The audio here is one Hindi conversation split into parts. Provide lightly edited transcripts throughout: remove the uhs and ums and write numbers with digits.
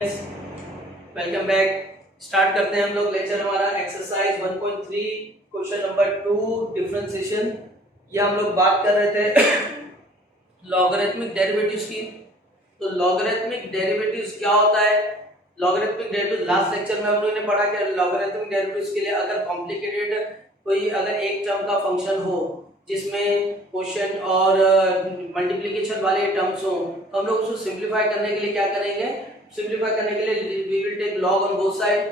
Welcome back. स्टार्ट करते हैं हम लोग लेक्चर हमारा एक्सरसाइज 1.3 क्वेश्चन नंबर 2 डिफरेंशिएशन। ये हम लोग बात कर रहे थे लॉगरिथमिक डेरिवेटिव्स की। तो लॉगरिथमिक डेरिवेटिव्स क्या होता है? लॉगरिथमिक डेरिवेटिव लास्ट लेक्चर में हम लोगों ने पढ़ा कि लॉगरिथमिक डेरिवेटिव्स के लिए अगर कॉम्प्लिकेटेड कोई अगर एक टर्म का फंक्शन हो जिसमें क्वेश्चन और मल्टीप्लिकेशन वाले टर्म्स हो तो हम लोग उसको सिंप्लीफाई करने के लिए क्या करेंगे? सिंप्लीफाई करने के लिए we will take log on both side.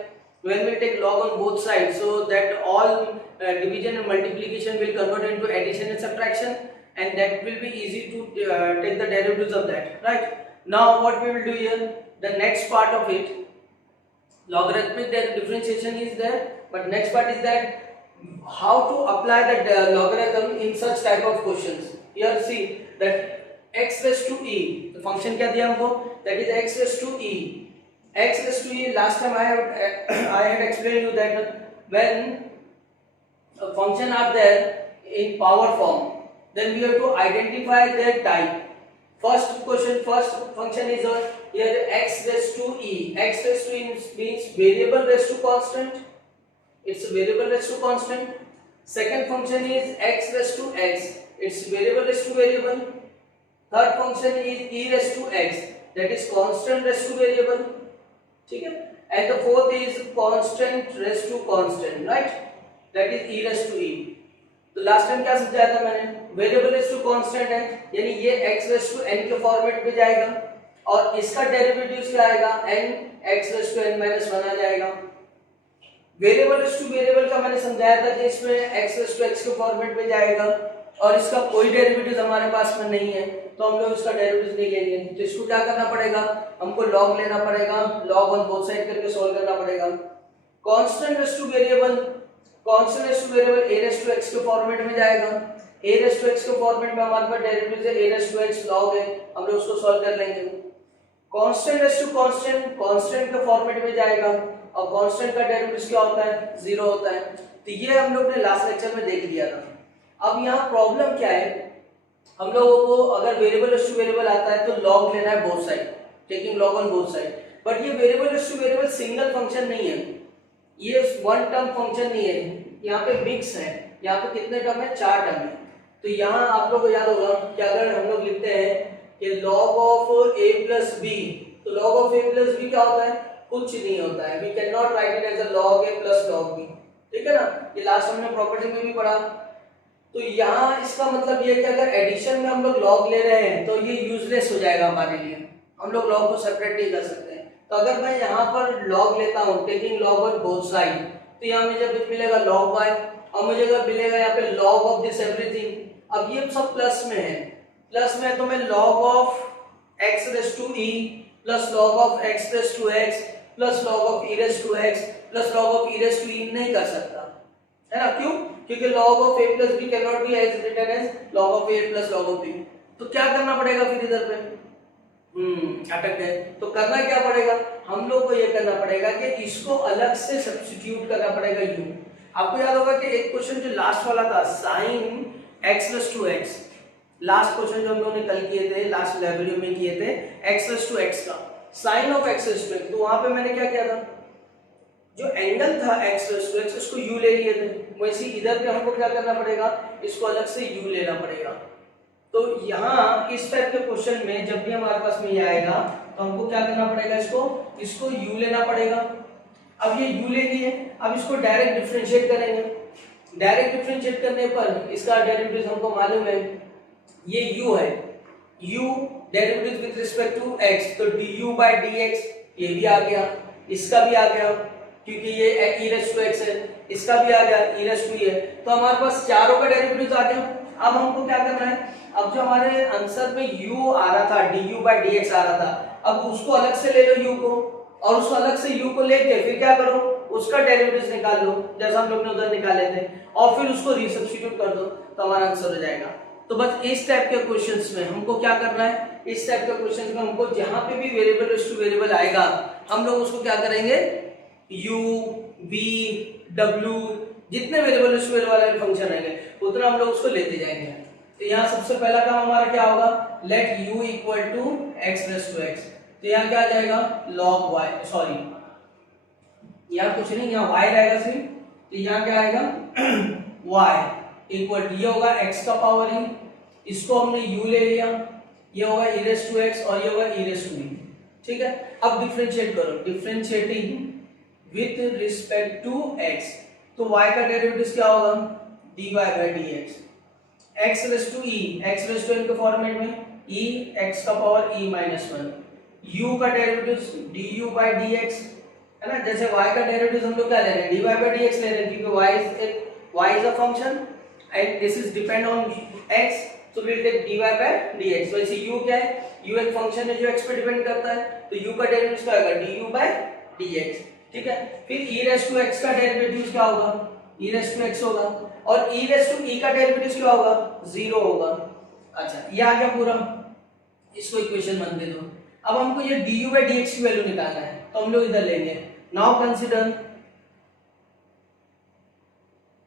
When we take log on both sides, so that all division and multiplication will convert into addition and subtraction, and that will be easy to take the derivatives of that. Right? Now what we will do here, the next part of it, logarithmic differentiation is there, but next part is that how to apply the logarithm in such type of questions. Here see that x raised to e, the function क्या दिया हमको? That is x raised to e. X raised to e. Last time I had explained you that when a function are there in power form, then we have to identify their type. First function is here x raised to e. X raised to e means variable raised to constant. It's variable raised to constant. Second function is x raised to x. It's variable raised to variable. Third function is e raised to x, that is constant raised to variable. ठीक है? And the fourth is constant raised to constant, right? That is e raised to e. तो लास्ट टाइम क्या समझाया था मैंने? वेरिएबल रेज़ टू कांस्टेंट है, यानी ये x रेज़ टू n के फॉर्मेट में जाएगा और इसका डेरिवेटिव क्या आएगा? n x raise to n - 1 आ जाएगा। वेरिएबल रेज़ टू वेरिएबल का मैंने समझाया था कि इसमें x रेज़ टू x के फॉर्मेट में जाएगा और इसका कोई डेरिवेटिव हमारे पास में नहीं है तो हम लोग इसका डेरिवेटिव नहीं लेंगे। तो इसको क्या करना पड़ेगा? हमको log लेना पड़ेगा, log ऑन बोथ साइड करके सॉल्व करना पड़ेगा। Constant raise to variable, constant raise to variable a raise to x के फॉर्मेट में जाएगा। a रेज़ टू x के फॉर्मेट में हमारे पास डेरिवेटिव है a raise to x log है, हम लोग उसको सॉल्व कर लेंगे। Constant raise to constant, constant के फॉर्मेट में जाएगा और कांस्टेंट का डेरिवेटिव क्या होता है? 0 होता है। तो ये हम लोग ने लास्ट लेक्चर में देख लिया था। अब यहाँ प्रॉब्लम क्या है? हम लोगों को अगर वेरिएबल रेज़ टू वेरिएबल आता है तो log लेना है both side, taking log on both side. But ये variable raise to variable single function नहीं है, ये वन टर्म फंक्शन नहीं है, यहाँ पे मिक्स है। यहाँ पे कितने टर्म है? 4 टर्म है। तो यहाँ आप लोग को याद होगा कि अगर हम लोग लिखते हैं कि log of a plus b, तो log of a plus b क्या होता है? कुछ नहीं होता है। We can not write it as a log a plus log b, ठीक है ना? ये लास्ट हमने प्रॉपर्टी में भी पढ़ा। तो यहाँ इसका मतलब ये कि अगर एडिशन में हम लोग log ले रहे हैं तो ये यूजलेस हो जाएगा हमारे लिए, हम लोग log को सेपरेट नहीं कर सकते। तो अगर मैं यहाँ पर log लेता हूँ, taking log on both side, तो यहाँ मुझे जब मिलेगा log y और मुझे अगर मिलेगा यहाँ पे log ऑफ दिस एवरीथिंग। अब ये सब प्लस में है, प्लस में तो मैं log of x raise to e plus log of x raise to x plus log of e raise to x plus log of e raise to e नहीं कर सकता, है ना? क्यों? क्योंकि log of a plus b can not be as written as log of a plus log of b। तो क्या करना पड़ेगा फिर इधर पे? अटक गए। तो करना क्या पड़ेगा? हम लोग को ये करना पड़ेगा कि इसको अलग से सब्स्टिट्यूट करना पड़ेगा u। आपको याद होगा कि एक क्वेश्चन जो लास्ट वाला था sin x plus two x, last question जो हम लोगों ने कल किए थे, लास्ट वीडियो में किए थे, x प्लस टू x का sin of x plus two x। तो वहां पे मैंने क्या किया था? जो एंगल था x प्लस टू x उसको u ले लिए थे, वैसे इधर पे हमको क्या करना पड़ेगा? इसको अलग से u लेना पड़ेगा। तो यहाँ इस टाइप के क्वेश्चन में जब भी हमारे पास में ये आएगा तो हमको क्या करना पड़ेगा? इसको u लेना पड़ेगा। अब ये u ले लिए, अब इसको डायरेक्ट डिफरेंशिएट करेंगे। डायरेक्ट डिफरेंशिएट करने पर इसका डेरिवेटिव हमको मालूम है, ये u है, u derivative with respect to x, तो du by dx ये भी आ गया, इसका भी आ गया क्योंकि ये e रेज़ टू x है, इसका भी आ गया e रेज़ टू e है। तो हमारे पास चारों का डेरिवेटिव आ गया। अब हमको क्या करना है? अब जो हमारे आंसर में u आ रहा था, du by dx आ रहा था, अब उसको अलग से ले लो u को, और उसको अलग से u को लेके फिर क्या करो? उसका डेरिवेटिव निकाल लो जैसा हम लोग ने उधर निकाले थे, और फिर उसको रीसब्स्टिट्यूट कर दो तो हमारा आंसर हो जाएगा। तो बस इस टाइप के क्वेश्चंस में हमको क्या करना है? इस टाइप के क्वेश्चंस में हमको जहां पे भी वेरिएबल रेज़ टू वेरिएबल आएगा हम लोग उसको क्या करेंगे? u v w जितने वेरिएबल रेज़ टू वेरिएबल वाले फंक्शन आएंगे उतना हम लोग उसको लेते जाएंगे। तो यहाँ सबसे पहला काम हमारा क्या होगा? Let u equal to x raise to x। तो यहाँ क्या आ जाएगा log y, सॉरी यहाँ कुछ नहीं, यहाँ y रहेगा सिर्फ, तो यहाँ क्या आएगा y इक्वल टू, ये होगा x का पावर e, इसको हमने u ले लिया, ये होगा e रेस टू x और ये होगा e रेस टू e, ठीक है। अब डिफरेंशिएट करो, differentiating with respect to x, तो y का डेरिवेटिव क्या होगा dy by dx, x raise to e, x raise to n के फॉर्मेट में e x का पावर e माइनस 1, u का डेरिवेटिव du by dx है ना, जैसे y का डेरिवेटिव हम लोग क्या ले रहे हैं dy by dx ले रहे हैं, क्योंकि y is a function and this is depend on x, so we'll take dy by dx। वैसे u क्या है, u एक फंक्शन है जो x पे डिपेंड करता है, तो u का डेरिवेटिव क्या होगा du by dx, ठीक है। फिर e रेस टू x का डेरिवेटिव क्या होगा, e रेस टू x होगा, और e रेस टू e का डेरिवेटिव क्या होगा 0 होगा। अच्छा ये आ गया पूरा, इसको इक्वेशन 1 दे दो। अब हमको ये du by dx की वैल्यू निकालना है, तो हम लोग इधर लेंगे। Now consider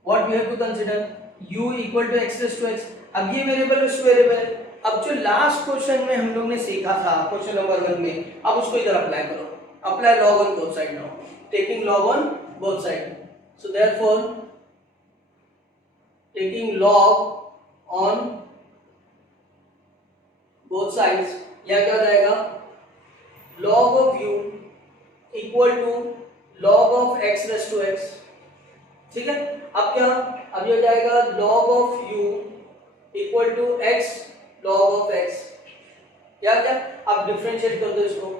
what we have to consider, u equal to x raise to x। अब ये वेरिएबल रेस टू वेरिएबल है। अब जो लास्ट क्वेश्चन में हम लोग ने सीखा था क्वेश्चन नंबर 1 में, अब उसको इधर अप्लाई करो, apply log on both side now, taking log on both side, so therefore taking log on both sides, या क्या हो जाएगा log of u equal to log of x raise to x, ठीक है। अब क्या, अब ये हो जाएगा log of u equal to x log of x, या क्या, अब डिफरेंशिएट कर दो इसको,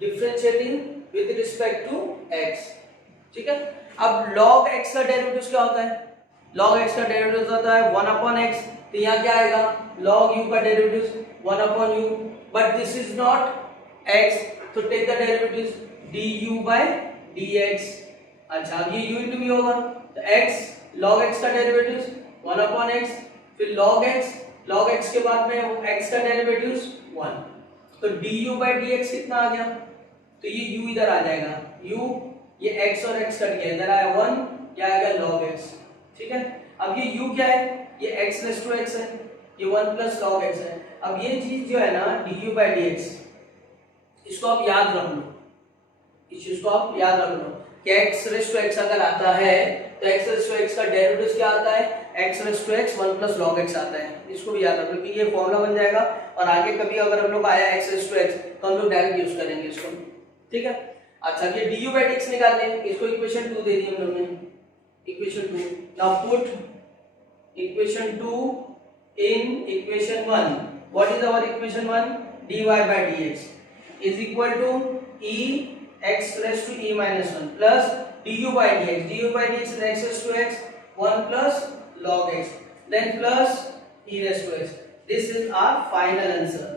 differentiating with respect to x, ठीक है। अब log x का डेरिवेटिव क्या होता है, log x का डेरिवेटिव होता है 1 upon x, तो यहाँ क्या आएगा log u का derivative 1 upon u, but this is not x, तो take the derivative du by dx। अच्छा अब ये u into v होगा, तो x log x का डेरिवेटिव 1 upon x, फिर log x के बाद में x का डेरिवेटिव 1, तो du by dx कितना आ गया, तो ये u इधर आ जाएगा, u ये x और x कट गया, इधर आया 1, क्या आएगा log x, ठीक है। अब ये u क्या है, ये x रेस टू x है, ये 1 प्लस log x है। अब ये चीज जो है ना du by dx, इसको आप याद रख लो, इस चीज को आप याद रख लो कि x रेस टू x अगर आता है तो x रेस टू x का डेरिवेटिव क्या आता है, x raise to x 1 plus log x आता है, इसको भी याद रख लो कि ये फॉर्मूला बन जाएगा, और आगे कभी अगर हम लोग आया x रेस टू x तो हम लोग डायरेक्ट यूज करेंगे इसको, ठीक है। अच्छा ये du by dx निकाल लें, इसको इक्वेशन 2 दे दी हम लोग ने, equation 2, now put equation 2 in equation 1, what is our equation 1, dy by dx is equal to e x raised to e minus 1 plus du by dx is x raised to x 1 plus log x, then plus e raised to x, this is our final answer।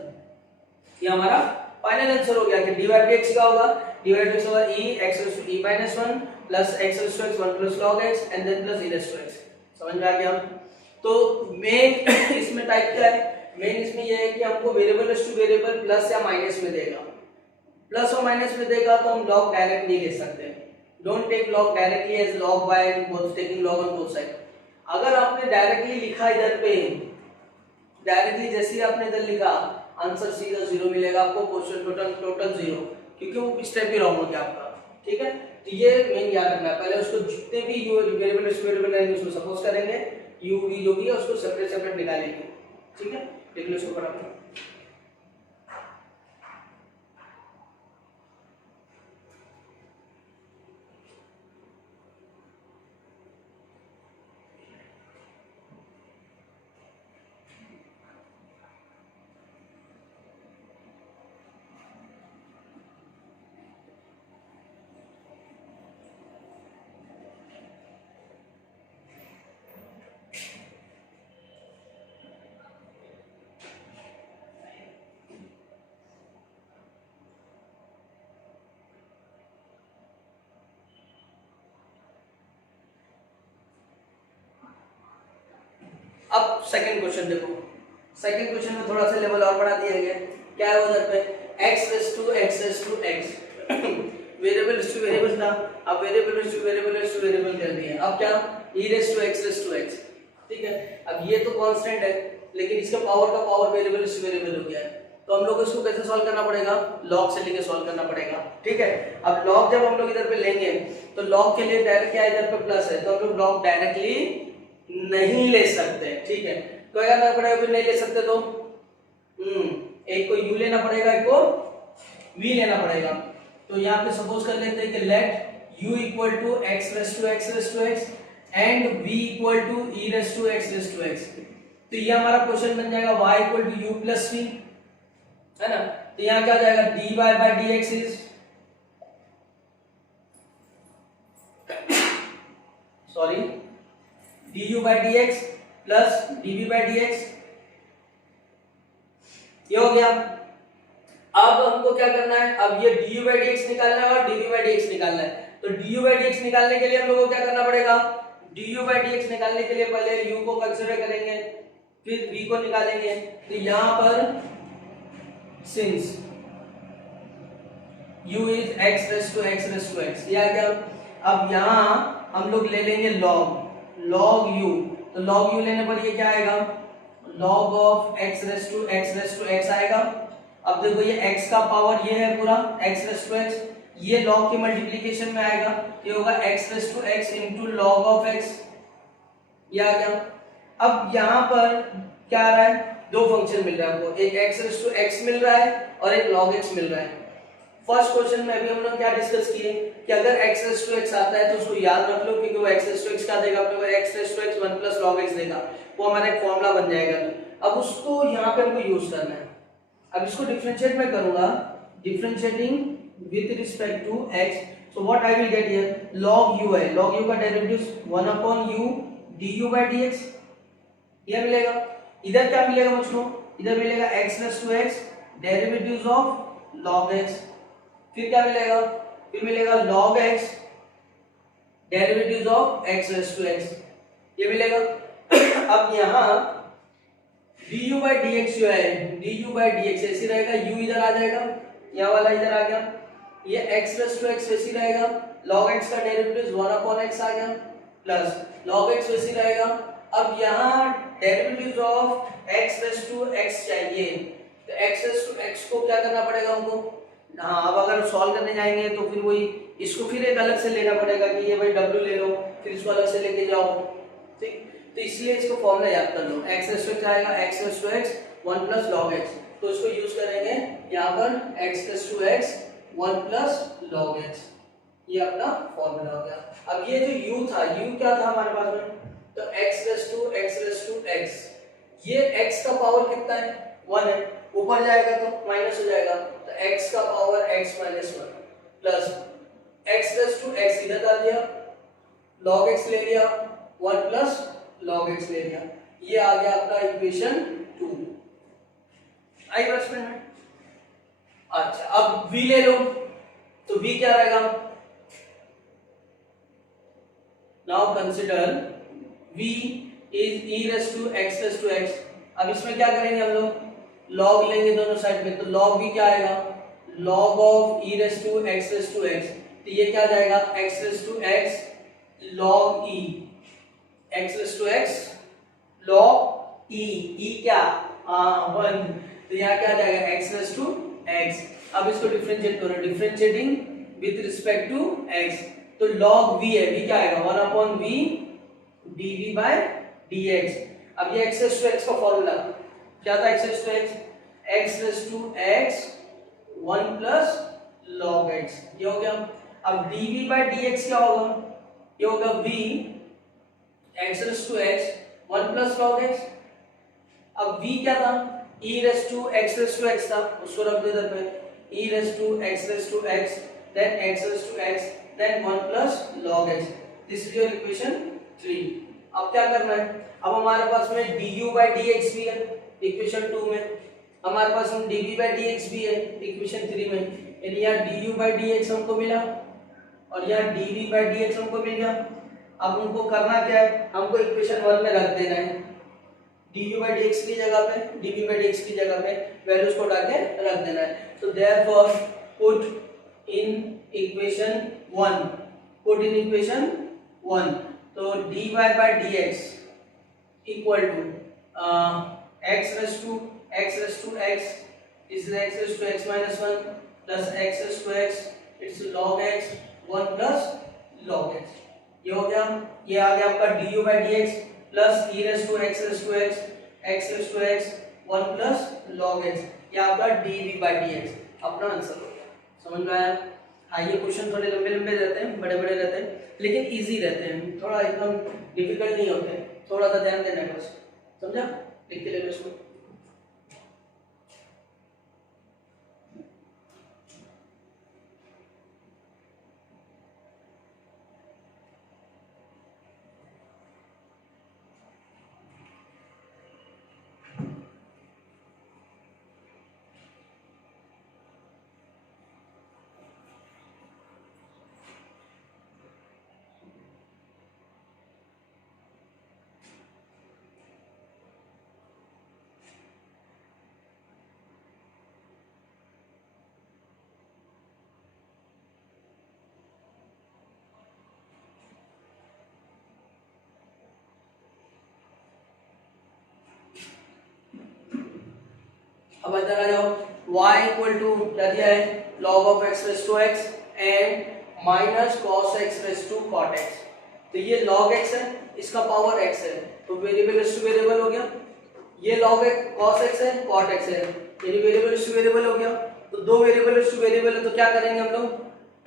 ये हमारा फाइनल आंसर हो गया कि dy by dx क्या होगा, dy by dx होगा e x raised to e minus 1 plus x raised to x 1 plus log x and then plus e raised to x। समझ में आ गया। तो मेन इसमें टाइप क्या है, मेन इसमें यह है कि हमको variable raise to variable plus या माइनस में देगा, प्लस और माइनस में देगा तो हम लॉग डायरेक्ट नहीं ले सकते, don't take log directly as log by both, taking log on both side. अगर आपने डायरेक्टली लिखा इधर पे, डायरेक्टली जैसे ही आपने इधर लिखा आंसर सीधा 0 मिलेगा आपको, क्वेश्चन टोटल 0, क्योंकि वो स्टेप ही रॉन्ग हो गया आपका, ठीक है। तो ये मेन याद रखना है, पहले उसको जितने भी वेरिएबल रेस टू वेरिएबल रहेंगे उसको सपोज करेंगे, u v जो भी है उसको सेपरेट निकालेंगे, ठीक है। लिख लो इसको बराबर। अब सेकंड क्वेश्चन देखो, सेकंड क्वेश्चन में थोड़ा सा लेवल और बढ़ा दिया गया, क्या है उधर पे x raise to x variable raise to variable था, अब वेरिएबल रेस टू वेरिएबल कर दिया, अब क्या e रेस टू x, ठीक है। अब ये तो कांस्टेंट है, लेकिन इसका पावर का power variable raise to variable हो गया है, तो हम लोग इसको कैसे सॉल्व करना पड़ेगा, लॉग से लेके सॉल्व करना पड़ेगा, ठीक है। अब लॉग जब हम लोग इधर पे लेंगे तो लॉग के लिए डायरेक्ट क्या इधर पे प्लस है, तो हम लोग लॉग डायरेक्टली नहीं ले सकते, ठीक है। तो क्या करना पड़ेगा, फिर नहीं ले सकते तो एक को u लेना पड़ेगा, एक को v लेना पड़ेगा। तो यहाँ पे सपोज कर लेते हैं कि let u equal to x raise to x and v equal to e raise to x। तो ये हमारा क्वेश्चन बन जाएगा y equal to u plus v, है ना। तो यहाँ क्या आ जाएगा, dy by dx is sorry du by dx plus dv by dx, ये हो गया। अब हमको क्या करना है, अब ये du बाय dx निकालना है और dv बाय dx निकालना है। तो du बाय dx निकालने के लिए हम लोगों को क्या करना पड़ेगा, du बाय dx निकालने के लिए पहले u को कंसीडर करेंगे, फिर v को निकालेंगे। तो यहाँ पर since u is x raise to x, ये आ गया। अब यहाँ हम लोग ले लेंगे log u, तो log u लेने पर ये क्या आएगा, log of x raise to x आएगा। अब देखो ये x का पावर ये है पूरा x रेस टू x, ये log की मल्टीप्लिकेशन में आएगा, ये होगा x raise to x into log of x, ये आ गया। अब यहाँ पर क्या आ रहा है, दो फंक्शन मिल रहा है आपको, एक x रेस टू x मिल रहा है और एक log x मिल रहा है। फर्स्ट क्वेश्चन में अभी हम लोग क्या डिस्कस किए कि अगर x रेस टू x आता है तो उसको याद रख लो, क्योंकि वो x रेस टू x क्या देगा अपने को, x raise to x 1 plus log x देगा, वो हमारा एक फॉर्मूला बन जाएगा। अब उसको यहाँ पे हमको यूज करना है। अब इसको डिफरेंशिएट मैं करूंगा, differentiating with respect to x, so what I will get here, log u है, log u का derivative 1 upon u du by dx, ये मिलेगा। इधर क्या मिलेगा मुझको, इधर मिलेगा x raise to x derivatives of log x, फिर क्या मिलेगा, फिर मिलेगा log x derivatives of x raise to x, ये मिलेगा। अब यहाँ du by dx जो है, du by dx ऐसे रहेगा, u इधर आ जाएगा, यह वाला इधर आ गया, ये x रेस टू x वैसी रहेगा, log x का डेरिवेटिव 1 अपॉन x आ गया, प्लस log x वैसी रहेगा। अब यहाँ derivative of x raise to x चाहिए, तो x रेस टू x को क्या करना पड़ेगा हमको, हाँ अब अगर सॉल्व करने जाएंगे तो फिर वही इसको फिर एक अलग से लेना पड़ेगा कि ये भाई w ले लो, फिर इसको अलग से लेके जाओ, ठीक। तो इसलिए इसको फॉर्मूला याद कर लो, x रेस टू x आएगा x raise to x 1 plus log x, तो इसको यूज करेंगे यहाँ पर x raise to x 1 plus log x, ये अपना फॉर्मूला हो गया। अब ये जो u था, u क्या था हमारे पास में, तो x रेस टू x, ये x का पावर कितना है 1 है, ऊपर जाएगा तो माइनस हो जाएगा, तो x का power x minus 1 plus x raise to x इधर डाल दिया, log x ले लिया 1 प्लस log x ले लिया, ये आ गया आपका इक्वेशन 2। आई बस में। अच्छा अब v ले लो, तो v क्या रहेगा, now consider v is e raise to x। अब इसमें क्या करेंगे हम लोग, log लेंगे दोनों साइड में, तो log v क्या आएगा, log of e raise to x, तो ये क्या जाएगा x raise to x log e, x raise to x log e क्या 1, तो यहाँ क्या जाएगा x रेस टू x। अब इसको डिफरेंशिएट करो, differentiating with respect to x, तो log v है, v क्या आएगा 1 upon v dv by dx। अब ये x रेस टू x का फॉर्मूला क्या था, x raise to x 1 plus log x, ये हो गया। अब dv बाय dx क्या होगा, ये होगा v x raise to x 1 plus log x। अब v क्या था, e रेस टू x था, उसको रख दो इधर पे, e raise to x then x raise to x then 1 plus log x, this is your equation 3। अब क्या करना है, अब हमारे पास में du by dx भी है इक्वेशन 2 में, हमारे पास में dv by dx भी है इक्वेशन 3 में, यानी यहाँ du by dx हमको मिला और यहाँ dv by dx हमको मिल गया। अब हमको करना क्या है, हमको इक्वेशन 1 में रख देना है, du by dx की जगह पे dv by dx की जगह पे वैल्यूज को डाल के रख देना है। तो देयरफॉर पुट इन इक्वेशन 1, तो dy by dx equal to x raise to x this is x raise to x minus 1 plus x raise to x it's log x 1 plus log x। ये हो गया, ये आ गया आपका du by dx plus e raise to x raise to x raise to x 1 plus log x, ये आपका dv by dx अपना आंसर हो गया। समझ में आया? हाँ, ये क्वेश्चन थोड़े लंबे लंबे रहते हैं, बड़े बड़े रहते हैं, लेकिन इजी रहते हैं, थोड़ा एकदम डिफिकल्ट नहीं होते, थोड़ा सा ध्यान देना है बस। समझा? लिख के ले लो इसको। अब इधर आ जाओ, y इक्वल टू क्या दिया है, log of x raise to x and minus cos x raise to cot x। तो ये log x है, इसका पावर x है, तो वेरिएबल इज टू वेरिएबल हो गया। ये log x cos x है, cot x है, यानी वेरिएबल इज टू वेरिएबल हो गया। तो दो वेरिएबल इज टू वेरिएबल है, तो क्या करेंगे हम लोग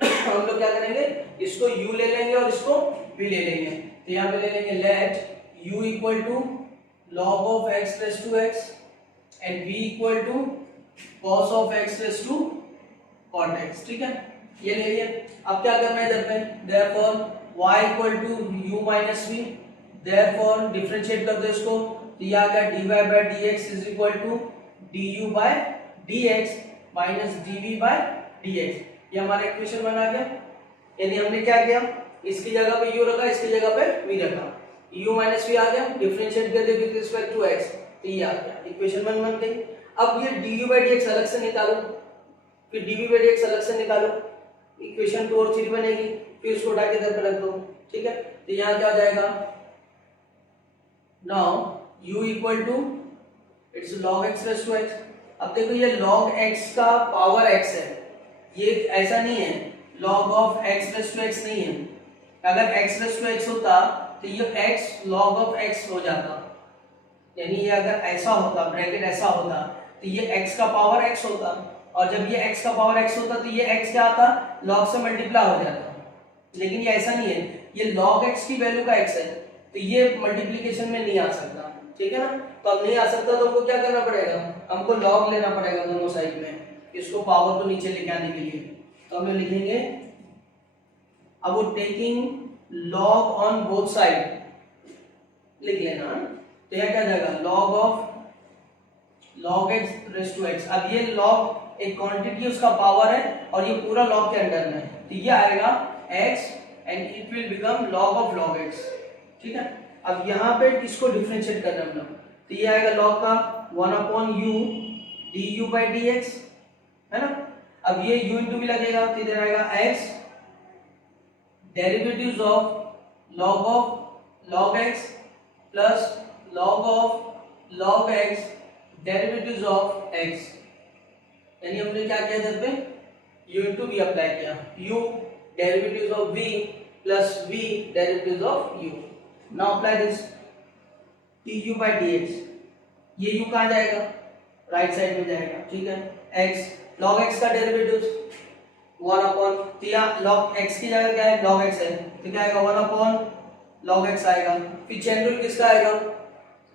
हम लोग क्या करेंगे, इसको u ले लेंगे और इसको v ले लेंगे। तो यहाँ पे ले लेंगे let u equal to log of x raise to x and v equal to cos of x raised to cot x। ठीक है, ये ले लिए। अब क्या करना है इधर पे, therefore y equal to u minus v, therefore differentiate कर दो इसको, तो ये आ गया dy by dx is equal to du by dx minus dv by dx। ये हमारा इक्वेशन बना गया। यानी हमने क्या किया, इसकी जगह पे u रखा, इसकी जगह पे v रखा, u minus v आ गया, डिफरेंशिएट कर दे विद रिस्पेक्ट टू x, तो ये आ गया, इक्वेशन 1 बन गई। अब ये du by dx अलग से निकालो, फिर dv by dx अलग से निकालो, इक्वेशन 2 और 3 बनेगी, फिर इसको उठा के इधर पे रख दो। ठीक है, तो यहाँ क्या हो जाएगा, now u equal to it's log x raise to x। अब देखो ये log x का पावर x है, ये ऐसा नहीं है, log of x raise to x नहीं है। अगर x रेज टू x होता तो ये x log ऑफ x हो जाता, यानी ये अगर ऐसा होता, ब्रैकेट ऐसा होता, तो ये x का पावर x होता, और जब ये x का पावर x होता तो ये x क्या आता, log से मल्टीप्लाई हो जाता। लेकिन ये ऐसा नहीं है, ये log x की वैल्यू का x है, तो ये मल्टीप्लिकेशन में नहीं आ सकता। ठीक है ना, तो अब नहीं आ सकता तो हमको क्या करना पड़ेगा, हमको log लेना पड़ेगा दोनों साइड में, इसको पावर को नीचे लेके आने के लिए। तो हम लिखेंगे, अब वो taking log on both side लिख लेना। तो यह क्या जाएगा, log of log x raise to x। अब ये log एक क्वांटिटी उसका पावर है और ये पूरा log के अंडर में है, तो ये आएगा x and it will become log of log x। ठीक है, अब यहाँ पे इसको डिफरेंशिएट करना है, तो ये आएगा log का 1 upon u du by dx, है ना। अब ये u इंटू भी लगेगा, तो इधर आएगा x derivatives of log x plus log of log x derivatives of x। यानी हमने क्या किया इधर पे, u इंटू v अप्लाई किया, u derivatives of v plus v derivatives of u। Now apply this du by dx, ये u कहाँ जाएगा, राइट साइड में जाएगा। ठीक है, x log x का डेरिवेटिव्स 1 अपॉन, तो यहाँ log x की जगह क्या है, log x है, तो क्या आएगा 1 अपॉन log x आएगा, फिर चेन रूल किसका आएगा,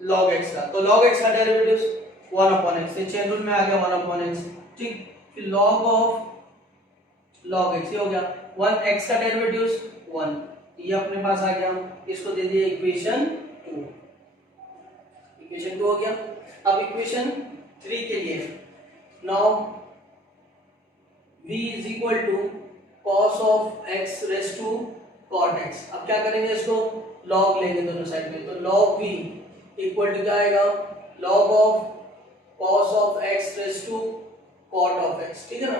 log x का, तो log x का डेरिवेटिव्स 1 अपॉन x, तो चेन रूल में आ गया 1 अपॉन x। ठीक, फिर log ऑफ log x, ये हो गया 1, x का डेरिवेटिव्स 1, ये अपने पास आ गया, इसको दे दिया इक्वेशन 2, इक्वेशन 2 हो गया। अब इक्वेशन 3 के लिए, now v is equal to cos of x raise to cot x। अब क्या करेंगे, इसको log लेंगे दोनों साइड में, तो log v इक्वल टू क्या आएगा, log of cos of x raise to cot of x। ठीक है ना।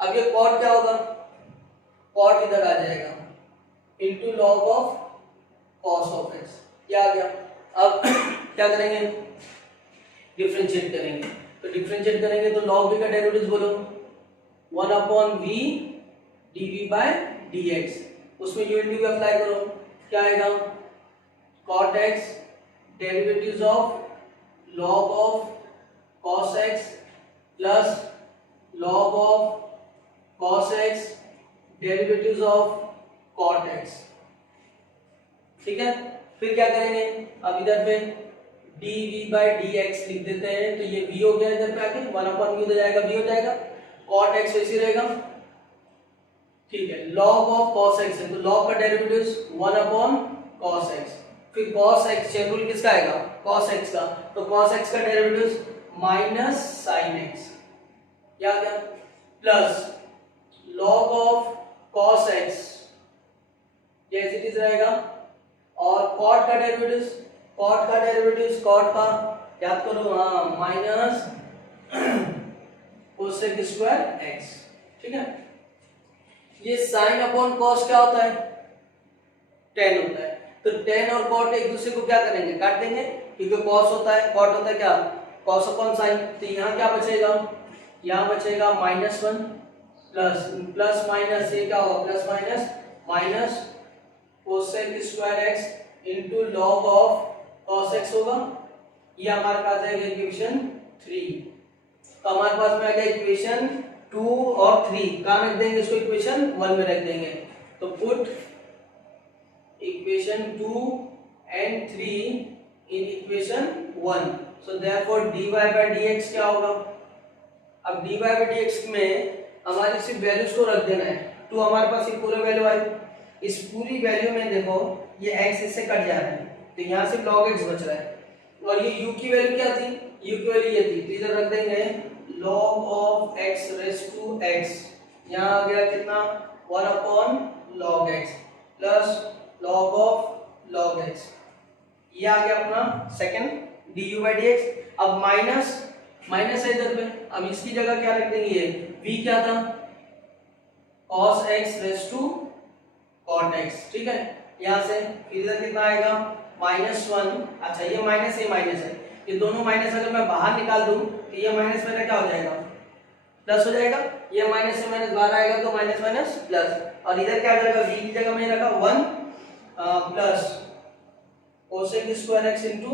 अब ये cot क्या होगा, cot इधर आ जाएगा into log of cos of x, क्या आ गया। अब क्या करेंगे, डिफरेंशिएट करेंगे, तो डिफरेंशिएट करेंगे तो log v का डेरिवेटिव बोलो 1/v dv/dx, उसमें यूनिटी भी अप्लाई करो, क्या आएगा cot x derivatives of log of cos x plus log of cos x derivatives of cot x। ठीक है, फिर क्या करेंगे, अब इधर पे dv/dx लिख देते हैं, तो ये v हो गया, इधर पे आके 1/v हो जाएगा, v हो जाएगा, cot x वैसे रहेगा। ठीक है, log ऑफ cos x है तो log का डेरिवेटिव 1/cos x, फिर cos x चेन रूल किसका आएगा cos x का, तो cos x का डेरिवेटिव माइनस sin x, क्या आ गया, plus log of cos x जैसे इट रहेगा, और cot का डेरिवेटिव, cot का याद करो, हाँ माइनस cosec स्क्वायर x। ठीक है, ये sin अपॉन cos क्या होता है, tan होता है, तो tan और cot एक दूसरे को क्या करेंगे, काट देंगे, क्योंकि cos होता है, cot होता है क्या, cos अपॉन sin, तो यहाँ क्या बचेगा, यहाँ बचेगा -1 प्लस माइनस, ये क्या होगा plus minus minus cosec square x into log of cos x होगा, ये हमारे पास आएगा इक्वेशन 3। तो हमारे पास में आ गया इक्वेशन 2 और 3, कहाँ रख देंगे इसको, इक्वेशन 1 में रख देंगे, तो put equation 2 and 3 in equation 1, so therefore dy/dx क्या होगा, अब dy/dx में हमारी सिर्फ वैल्यूज को रख देना है, तो हमारे पास ये पूरा वैल्यू आई, इस पूरी वैल्यू में देखो ये x इससे कट जा रहा है, तो यहाँ सिर्फ log x बच रहा है, और ये u की वैल्यू क्या थी, u की वैल्यू ये थी, तो इधर रख देंगे log of x raise to x, यहाँ आ गया कितना 1/log x plus log of log x, ये आ गया अपना सेकंड du/dx। अब माइनस है इधर पे, अब इसकी जगह क्या रख देंगे, ये v क्या था cos x raise to cot x। ठीक है, यहाँ से इधर कितना आएगा -1, अच्छा ये माइनस है, ये दोनों माइनस अगर मैं बाहर निकाल दूं तो ये माइनस मेरा क्या हो जाएगा प्लस हो जाएगा, ये माइनस से माइनस बाहर आएगा तो माइनस माइनस प्लस, और इधर क्या आ जाएगा v की जगह मैंने रखा 1 plus cosec square x into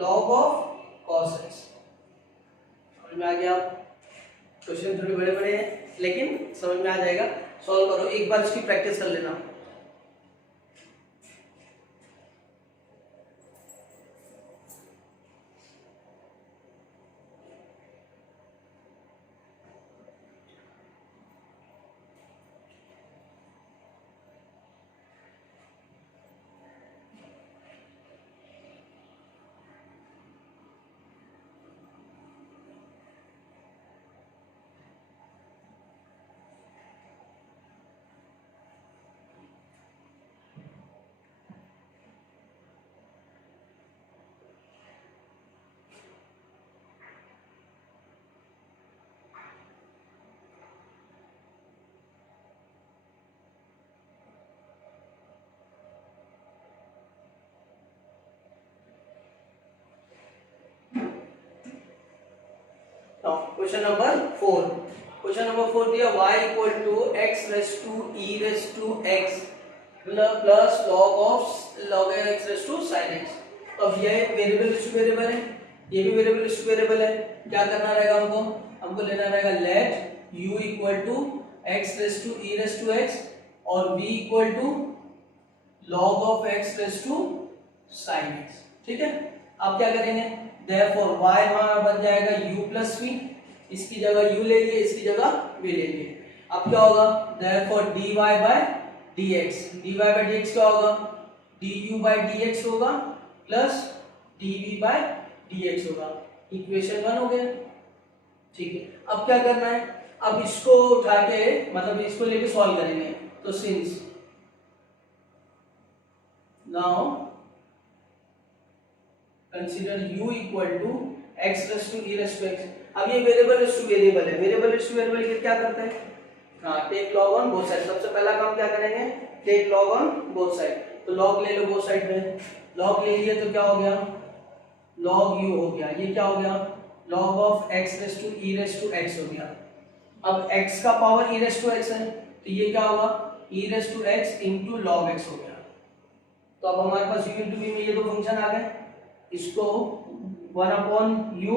log of cos x। समझ में आ गया, क्वेश्चन थोड़े बड़े बड़े हैं लेकिन समझ में आ जाएगा, सॉल्व करो, एक बार इसकी प्रैक्टिस कर लेना। क्वेश्चन नंबर 4 दिया y equal to x raise to e raise to x plus log x raise to sin x। तो अब ये वेरिएबल टू वेरिएबल है, ये भी वेरिएबल टू वेरिएबल है, क्या करना रहेगा हमको लेना रहेगा let u equal to x raise to e raise to x और v equal to log of x raise to sin x। ठीक है, अब क्या करेंगे, therefore y हमारा बन जाएगा u प्लस v, इसकी जगह u ले लिए, इसकी जगह v ले लिए। अब क्या होगा, therefore dy/dx क्या होगा, du/dx होगा प्लस dv/dx होगा, इक्वेशन 1 हो गया। ठीक है, अब क्या करना है, अब इसको उठा के मतलब इसको लेके सॉल्व करेंगे, तो since now consider u equal to x raise to e raise to x। अब ये वेरिएबल रेज़ टू वेरिएबल है, वेरिएबल रेज़ टू वेरिएबल के क्या करते हैं, हाँ take log on both side, सबसे पहला काम क्या करेंगे, take log on both side, तो लॉग ले लो बोथ साइड में, लॉग ले लिए तो क्या हो गया log u हो गया, ये क्या हो गया log of x raise to e raise to x हो गया। अब x का power e raise to x है तो ये क्या होगा e raise to x into log x हो गया। तो अब हमारे पास u into v में ये दो फंक्शन आ गए, इसको 1 upon u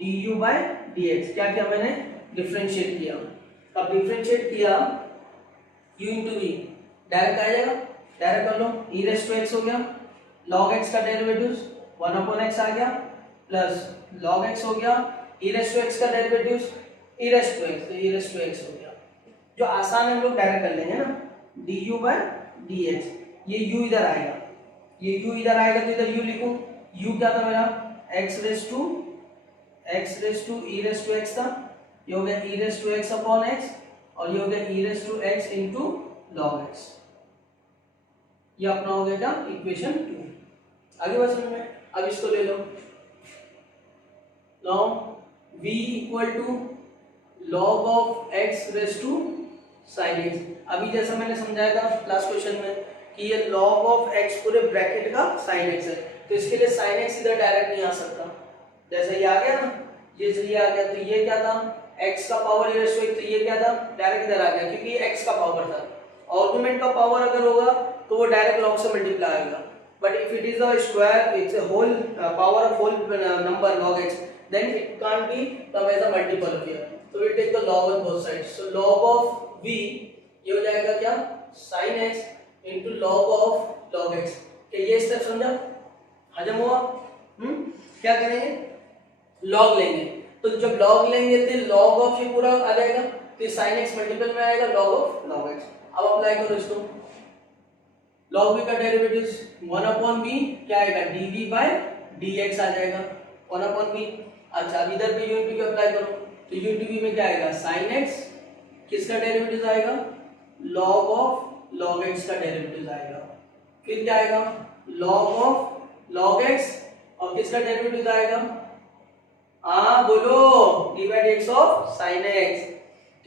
du by dx क्या किया मैंने डिफरेंशिएट किया। अब डिफरेंशिएट किया u into v डायरेक्ट आ जाएगा, डायरेक्ट कर लो e रेस टू x हो गया, log x का डेरिवेटिव्स 1 अपॉन x आ गया प्लस log x हो गया, e रेस टू x का derivatives e raise to x, तो e रेस टू x हो गया। जो आसान है हम लोग डायरेक्ट कर लेंगे ना du by dx, ये u इधर आएगा, ये u इधर आएगा तो इधर u लिखूं, u क्या था मेरा x raise to e raise to x था, ये हो गया e raise to x upon x और ये हो गया e raise to x into log x, ये अपना हो गया क्या इक्वेशन 2। आगे बात समझ में, अब इसको ले लो, now v equal to log of x raise to sin x। अभी जैसा मैंने समझाया था लास्ट क्वेश्चन में कि ये log ऑफ x पूरे ब्रैकेट का sin x है, तो इसके लिए sin x इधर डायरेक्ट नहीं आ सकता, जैसे ये आ गया ना, ये आ गया तो ये क्या था x का power e raise to x, तो ये क्या था डायरेक्ट इधर आ गया क्योंकि ये x का पावर था। आर्गुमेंट का पावर अगर होगा तो वो डायरेक्ट log से मल्टीप्लाई होगा, but if it is a square, it's a whole power of whole number log x, then it can't be come as a multiple here, so we take the log on both sides, so log of v ये हो जाएगा क्या sin x into log of log x। क्या ये स्टेप समझा, हजम हुआ? क्या करेंगे log लेंगे, तो जब log लेंगे तो log of ये पूरा आ जाएगा, तो sin x मल्टीपल में आएगा log of log x। अब अप्लाई करो इसको, log v का डेरिवेटिव्स 1 अपॉन v क्या आएगा dv by dx आ जाएगा 1 अपॉन v। अच्छा अब इधर पे u into v अप्लाई करो, तो u into v में क्या आएगा sin x, किसका डेरिवेटिव्स आएगा log ऑफ log x का डेरिवेटिव्स आएगा, फिर क्या आएगा log ऑफ log x और किसका डेरिवेटिव्स आएगा बोलो d by dx of sin x,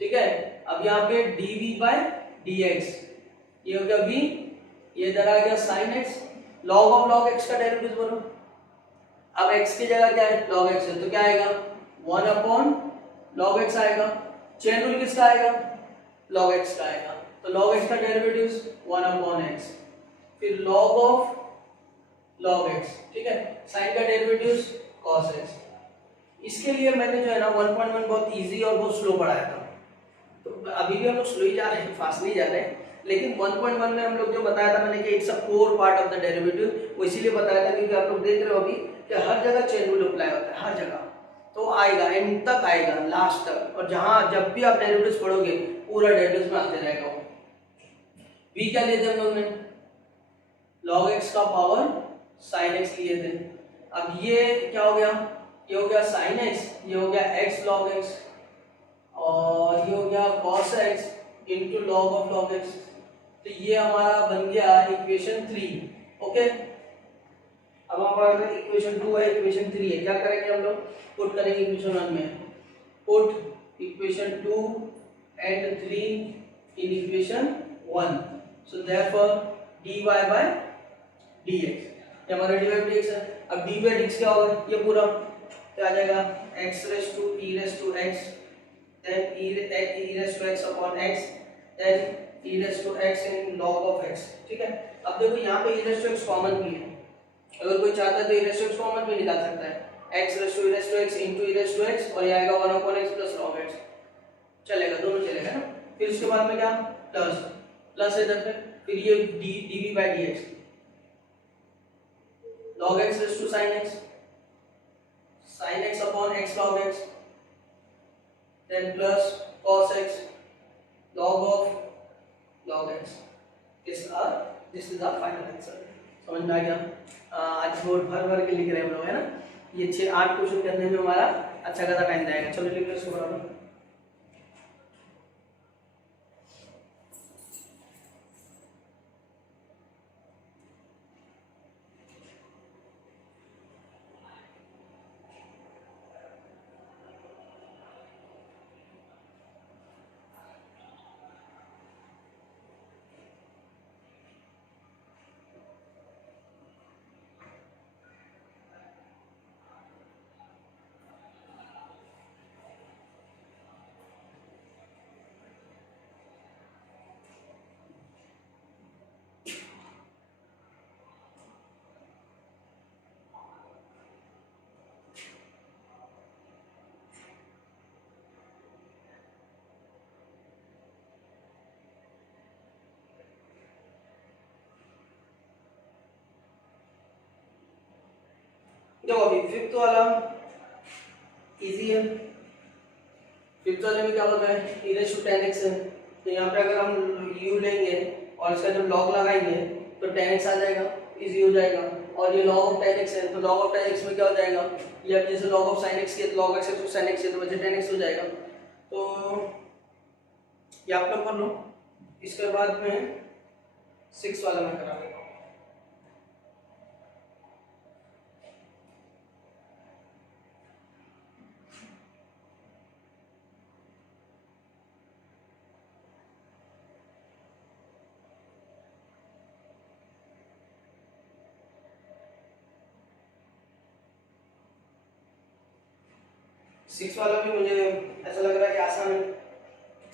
ठीक है। अब यहाँ पे dv by dx ये हो गया v, ये इधर आ गया sin x, log of log x का डेरिवेटिव बोलो, अब x की जगह क्या है log x है तो क्या आएगा 1 अपॉन log x आएगा, चेन रूल किसका आएगा log x का आएगा, तो log x का डेरिवेटिव्स 1 अपॉन x, फिर log ऑफ log x, ठीक है, sin का डेरिवेटिव्स cos x। इसके लिए मैंने जो है ना 1.1 बहुत इजी और बहुत स्लो पढ़ाया था, तो अभी भी हम लोग स्लो ही जा रहे हैं, फास्ट नहीं जा रहे हैं, लेकिन 1.1 में हम लोग जो बताया था मैंने कि it's a core part of the derivative, वो इसीलिए बताया था क्योंकि आप लोग देख रहे हो अभी कि हर जगह चेन रूल अप्लाई होता है, हर जगह, तो आएगा एंड तक आएगा लास्ट तक, और जहां जब भी आप डेरिवेटिव्स पढ़ोगे पूरा डेरिवेटिव्स में आते रहेगा। v क्या लिए थे हम लोग ने log x का पावर sin x लिए थे, अब ये क्या हो गया, ये हो गया sin x, ये हो गया x log x और ये हो गया cos x into log of log x, तो ये हमारा बन गया इक्वेशन 3। ओके अब हमारा इक्वेशन 2 है, इक्वेशन 3 है, क्या करेंगे हम लोग पुट करेंगे इक्वेशन 1 में, put equation 2 and 3 in equation 1, so therefore dy by dx, ये हमारा dy by dx है। अब dy by dx क्या होगा, ये पूरा क्या आ जाएगा x raise to e raise to x, then e raise to x upon x, then e raise to x in log of x, ठीक है। अब देखो यहाँ पे e raise to x common भी है, अगर कोई चाहता है तो e raise to x common भी निकाल सकता है, x raise to x into e raise to x और ये आएगा 1 upon x plus log x, चलेगा दोनों चलेगा ना। फिर उसके बाद में क्या प्लस प्लस है इधर पे, फिर ये dv by dx log x raise to sin x upon x log x, then plus cos x log of log x, this is our final answer। समझ में आ गया? आज बोर्ड भर के लिख रहे हैं हम लोग, है ना, ये 6-8 क्वेश्चन करने में हमारा अच्छा खासा टाइम जाएगा। चलो लिख लो इसको बराबर। देखो अभी फिफ्थ वाला इजी है। फिफ्थ वाले में क्या होता है, e रेज़ टू 10x है, तो यहाँ पे अगर हम u लेंगे और इसका जब log लगाएंगे तो 10x आ जाएगा, इजी हो जाएगा। और ये log ऑफ 10x है, तो log ऑफ 10x में क्या हो जाएगा, ये अब जैसे log ऑफ sin x के log x to sin x है तो बचे 10x हो जाएगा। तो ये आप लोग कर लो। इसके बाद में 6 वाला मैं करा देता हूँ। सिक्स वाला भी मुझे ऐसा लग रहा है कि आसान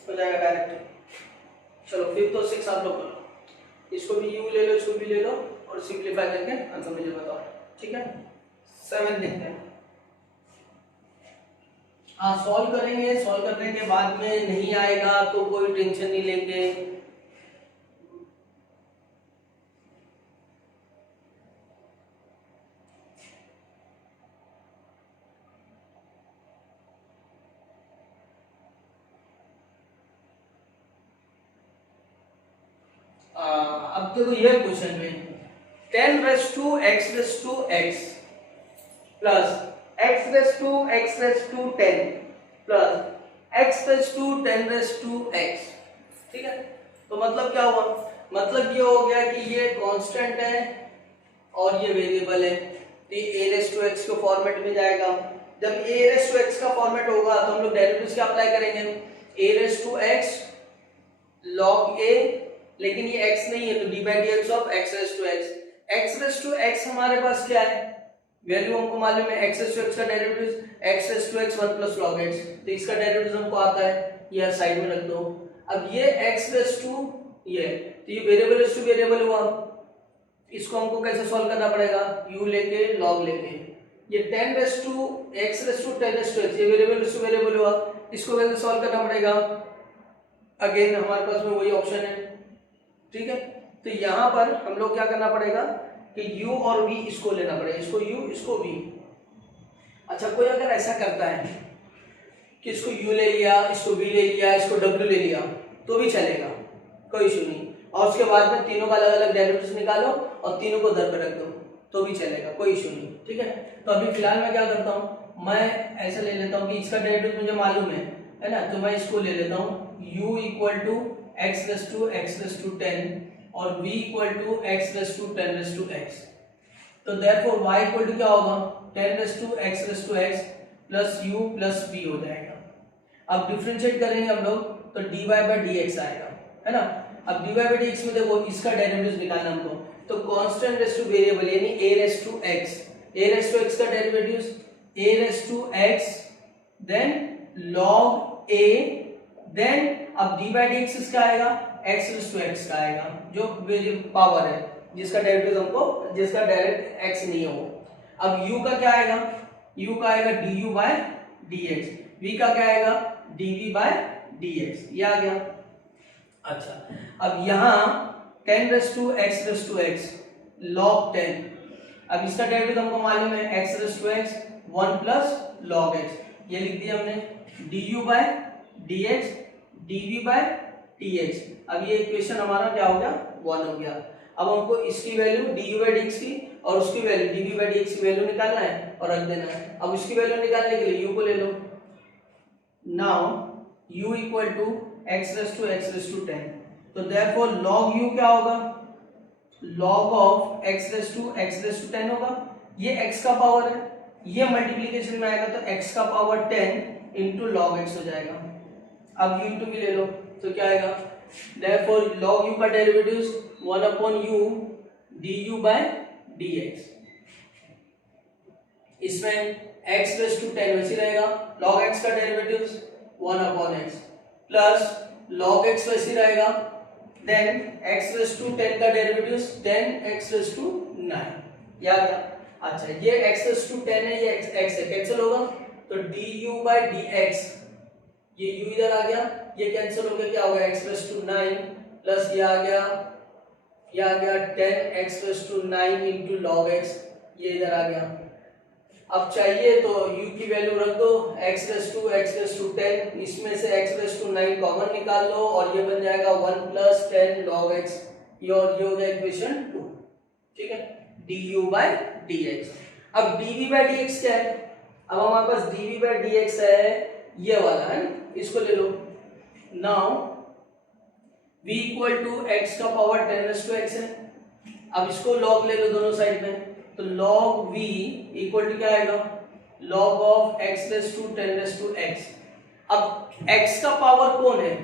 हो जाएगा डायरेक्ट। चलो फिर तो 6 आप लोग कर लो, इसको भी u ले लो, इसको भी ले लो और सिंप्लीफाई करके आंसर मुझे बताओ, ठीक है। 7 देखते हैं। हाँ सॉल्व करेंगे, सॉल्व करने के बाद में नहीं आएगा तो कोई टेंशन नहीं लेंगे। अब देखो ये क्वेश्चन में 10 raise to x raise to x plus x raise to x raise to 10 plus x raise to 10 raise to x, ठीक है। तो मतलब क्या हुआ, मतलब ये हो गया कि ये कांस्टेंट है और ये वेरिएबल है, तो ये a रेज़ टू x के फॉर्मेट में जाएगा। जब a रेज़ टू x का फॉर्मेट होगा तो हम लोग डेरिवेटिव्स क्या अप्लाई करेंगे, a raise to x log a, लेकिन ये x नहीं है तो d by dx of x raise to x। x raise to x हमारे पास क्या है, वैल्यू हमको मालूम है, x रेज़ टू x का derivative x raise to x 1 plus log x, तो इसका डेरिवेटिव हमको आता है, ये साइड में रख दो। अब ये x रेज़ टू ये, तो ये वेरिएबल रेज़ टू वेरिएबल हुआ, इसको हमको कैसे सॉल्व करना पड़ेगा, u लेके log लेके। ये 10 raise to x raise to 10 raise to x, ये वेरिएबल रेज़ टू वेरिएबल हुआ, इसको कैसे सॉल्व करना पड़ेगा, अगेन हमारे पास में वही ऑप्शन है, ठीक है। तो यहाँ पर हम लोग क्या करना पड़ेगा कि u और v इसको लेना पड़ेगा, इसको u इसको v। अच्छा कोई अगर ऐसा करता है कि इसको u ले लिया, इसको v ले लिया, इसको w ले लिया तो भी चलेगा, कोई इशू नहीं, और उसके बाद में तीनों का अलग अलग डेरिवेटिव्स निकालो और तीनों को दर पे रख दो तो भी चलेगा, कोई इशू नहीं, ठीक है। तो अभी फिलहाल मैं क्या करता हूँ, मैं ऐसा ले लेता हूँ कि इसका डेरिवेटिव मुझे मालूम है ना, तो मैं इसको ले लेता हूँ u equal to x raise to 10 और v equal to x raise to 10 raise to x। तो देयरफॉर y इक्वल टू क्या होगा, 10 raise to x plus u plus v हो जाएगा। अब डिफरेंशिएट करेंगे हम लोग तो dy बाय dx आएगा, है ना। अब dy बाय dx में देखो इसका डेरिवेटिव निकालना हमको, तो कांस्टेंट रेज़ टू वेरिएबल यानी a रेज़ टू x का derivative a raise to x then log a, then अब d बाय dx किसका आएगा, x रेज़ टू x का आएगा, जो पावर है जिसका डेरिवेटिव हमको, जिसका डायरेक्ट x नहीं है वो। अब u का क्या आएगा, u का आएगा du बाय dx, v का क्या आएगा dv बाय dx, ये आ गया। अच्छा अब यहाँ 10 रेज़ टू x log 10, अब इसका डेरिवेटिव हमको मालूम है x raise to x 1 plus log x, ये लिख दिया हमने du by dx dv by dx। अब ये इक्वेशन हमारा क्या हो गया, 1 हो गया। अब हमको इसकी वैल्यू du बाय dx की और उसकी वैल्यू dv बाय dx की वैल्यू निकालना है और रख देना है। अब उसकी वैल्यू निकालने के लिए u को ले लो, now u equal to x raise to 10, तो देयरफॉर log u क्या होगा, log of x raise to 10 होगा, ये x का पावर है, ये मल्टीप्लिकेशन में आएगा तो x का पावर 10 इंटू log x हो जाएगा। अब u इंटू v ले लो तो क्या आएगा, therefore log u का derivative 1 upon u du by dx, इसमें x रेज़ टू 10 वैसे रहेगा, log x का derivative 1 upon x plus log x वैसे रहेगा, देन x रेज़ टू 10 का डेरिवेटिव 10x रेज़ टू 9, याद है। अच्छा ये x रेज़ टू 10 है, ये x है, कैंसिल होगा तो du बाय dx, ये u इधर आ गया, ये कैंसिल हो गया, क्या होगा x रेज़ टू 9 प्लस ये आ गया 10x raise to 9 into log x, ये इधर आ गया, अब चाहिए तो u की वैल्यू रख दो x रेस टू 10, इसमें से x रेस टू 9 कॉमन निकाल लो और ये बन जाएगा 1 + 10 log x, ये और ये हो गया इक्वेशन 2। ठीक है, du/dx। अब dv/dx क्या है? अब हमारे पास dv/dx है ये वाला है, इसको ले लो। नाउ v = x का पावर 10⁻x है। अब इसको log ले लो दोनों साइड में, तो log v = क्या आएगा? log of x raise to 10⁻x। अब x का पावर कौन है?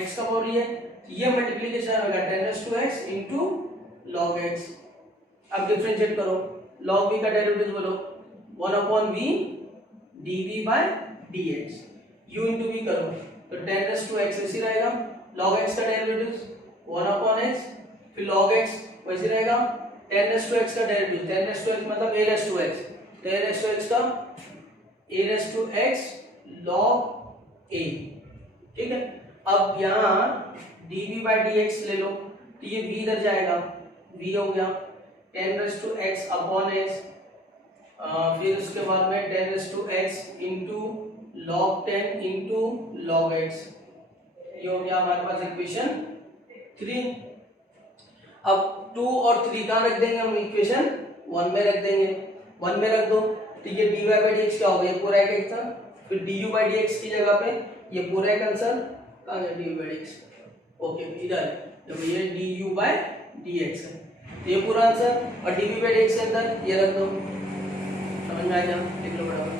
x का पावर ये मल्टीप्लिकेशन होगा 10⁻x इनटू log x। अब डिफरेंशिएट करो, log v का डेरिवेटिव बोलो 1/v dv/dx, u into v करो तो 10⁻x ऐसे रहेगा, log x का डेरिवेटिव 1/x, फिर log x वैसे रहेगा, 10⁻x का डेरिवेटिव 10⁻x मतलब a⁻x, 10⁻x का a⁻x log a। ठीक है, अब यहाँ dv/dx ले लो तो ये v इधर जाएगा, v हो गया 10⁻x अपॉन x, फिर उसके बाद में 10⁻x into log 10 into log x, ये हो गया हमारे पास इक्वेशन 3। अब 2 और 3 कहाँ रख देंगे हम? इक्वेशन 1 में रख देंगे, 1 में रख दो तो ये dy/dx क्या होगा? ये पूरा एक आंसर, फिर du/dx की जगह पे ये पूरा एक आंसर, कहाँ गया du/dx? ओके इधर, जब ये du/dx है ये पूरा आंसर, और dv/dx के अंदर ये रख दो, समझ में आ गया? लिख लो बराबर।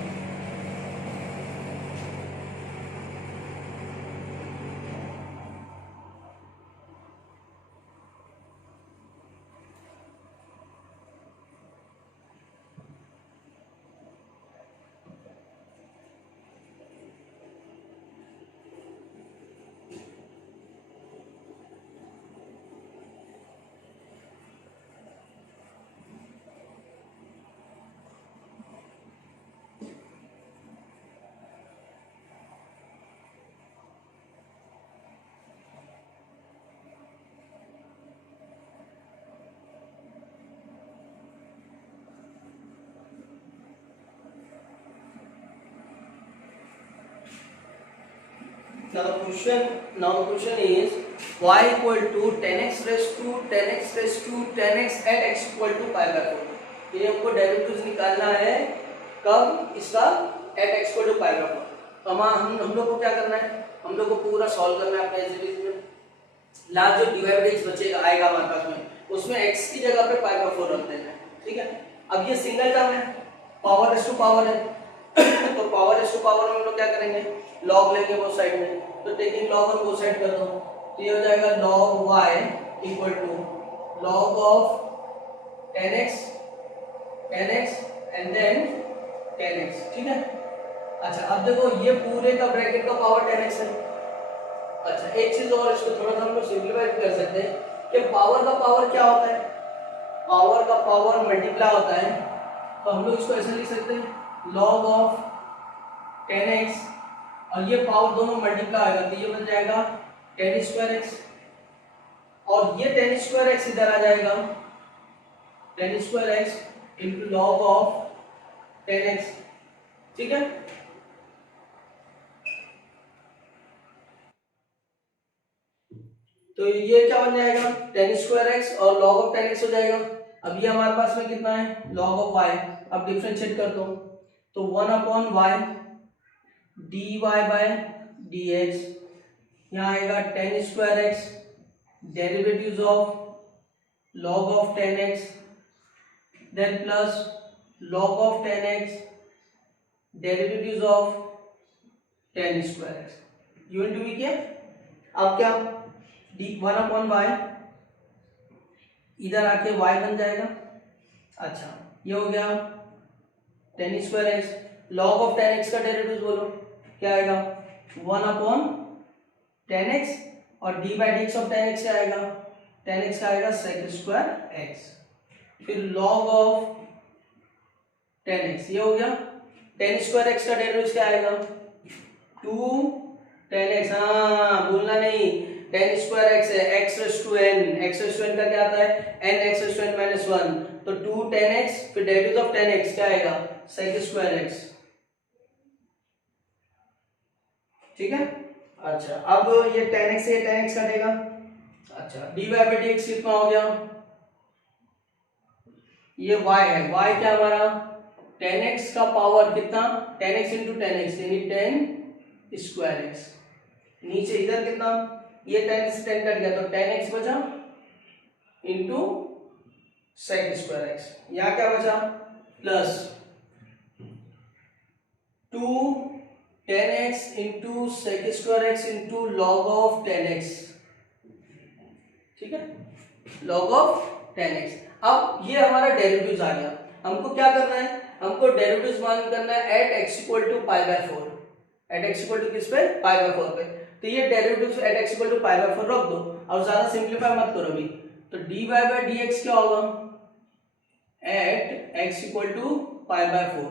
Now the question is y = 10x raised to 10x at x = π/4। ये हमको डेरिवेटिव्स निकालना है, कब? इसका at x = π/4। तो हम लोग को क्या करना है? हम लोग को पूरा सॉल्व करना है अपने एसबीसी में। लास्ट जो dy/dx बचेगा आएगा हमारे पास में, उसमें x की जगह पे π/4 रख देना है। ठीक है, अब ये सिंगल टर्म है, पावर रेस टू पावर है तो पावर रेस टू पावर में हम लोग क्या करेंगे? लॉग लेंगे वो साइड में, तो टेकिंग लॉग ऑन वो साइड कर दो, तो ये हो जाएगा log y = log of 10x and then 10x। ठीक है, अच्छा अब देखो ये पूरे का ब्रैकेट का पावर 10x है। अच्छा एक चीज और, इसको थोड़ा सा हम लोग सिंपलीफाई कर सकते हैं कि पावर का पावर क्या होता है? पावर का पावर मल्टीप्लाई होता है, तो हम लोग इसको ऐसे लिख सकते हैं log of 10x, और ये पावर दोनों मल्टीप्लाई होगा तो ये बन जाएगा 10²x, और ये 10²x इधर आ जाएगा 10²x into log of 10x। ठीक है, तो ये क्या बन जाएगा? 10²x और log of 10x हो जाएगा। अब ये हमारे पास में कितना है? log of y। अब डिफरेंशिएट कर दो तो 1/y dy/dx, यहाँ आएगा 10²x derivatives of log of 10x, then plus log of 10x derivatives of 10²x, u into v के। अब क्या? 1/y इधर आके y बन जाएगा। अच्छा ये हो गया 10²x, log of 10x का डेरिवेटिव बोलो क्या आएगा? 1/10x, और d/dx ऑफ 10x क्या आएगा? 10x का आएगा sec²x, फिर log of 10x, ये हो गया 10²x का डेरिवेटिव क्या आएगा? 2 10x, हाँ भूलना नहीं, टेन स्क्वायर एक्स है, एक्स रेस टू एन का क्या आता है, n x raise to n minus one, तो 2 10 x, फिर डेरिवेटिव ऑफ 10 x क्या आएगा, सेक स्क्वायर एक्स। ठीक है। अच्छा अब ये 10 x से 10 x कटेगा। अच्छा dy बाई डी एक्स कितना हो गया, ये y है, y क्या हमारा 10x का पावर कितना, 10x इंटू 10x यानी 10 स्क्वायर एक्स। नीचे इधर कितना, ये 10 से 10 कट गया तो 10x बचा इंटू सेक स्क्वायर एक्स, यहाँ क्या बचा plus 2 10x into sec square x into log of 10x। ठीक है, लॉग ऑफ 10x। अब ये हमारा डेरिवेटिव्स आ गया, हमको क्या करना है, हमको डेरिवेटिव्स मालूम करना है at x equal to pi by 4, at x equal to किस पे, पाई बाय 4 पे। तो ये derivatives at x equal to pi by 4 रख दो और ज्यादा सिंपलीफाई मत करो अभी। तो dy बाय dx क्या होगा, at x equal to pi by 4,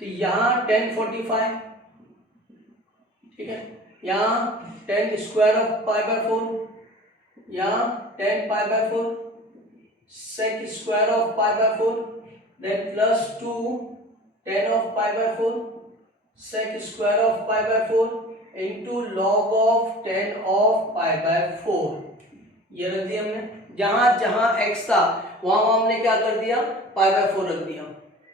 तो यहाँ 1045, ठीक है, यहाँ 10 स्क्वायर ऑफ पाई बाय 4, यहाँ 10 पाई by 4, sec square of pi by 4, then plus 2 10 of pi by 4 sec square of pi by 4 into log of 10 of pi by 4। ये रख दिया हमने, जहां जहां x था वहां हमने क्या कर दिया, पाई बाय 4 रख दिया।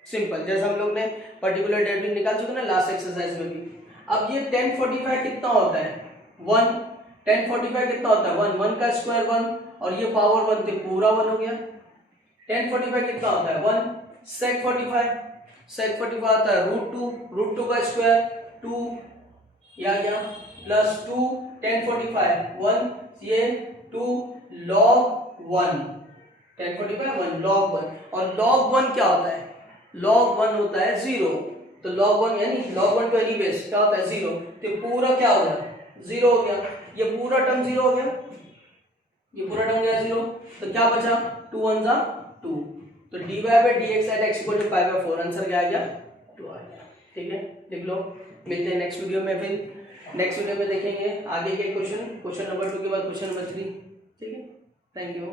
सिंपल, जैसे हम लोग ने पर्टिकुलर डेरिवेटिव निकाल चुके ना लास्ट एक्सरसाइज में भी। अब ये 1045 कितना होता है, 1, 1045 कितना होता है 1, 1 का स्क्वायर 1 और ये पावर 1 तो पूरा 1 हो गया। 1045 कितना होता है 1, sec 45 आता है रूट टू का स्क्वायर 2, या प्लस 2 1045 1, ये 2 log 1, 1045 1 log 1, और log 1 क्या होता है, log 1 होता है 0, तो log 1 यानी log 1 टू एनी बेस क्या होता है 0, तो पूरा क्या हो गया 0 हो गया, ये पूरा टर्म 0 हो गया, ये पूरा टर्म गया 0, तो क्या बचा 2 1 जा 2, तो dy by dx at x equal to pi by 4, answer क्या आ गया 2 आ गया। ठीक है, देख लो, मिलते हैं नेक्स्ट वीडियो में, फिर नेक्स्ट वीडियो में देखेंगे आगे के क्वेश्चन नंबर 2 के बाद क्वेश्चन नंबर 3। ठीक है, थैंक यू।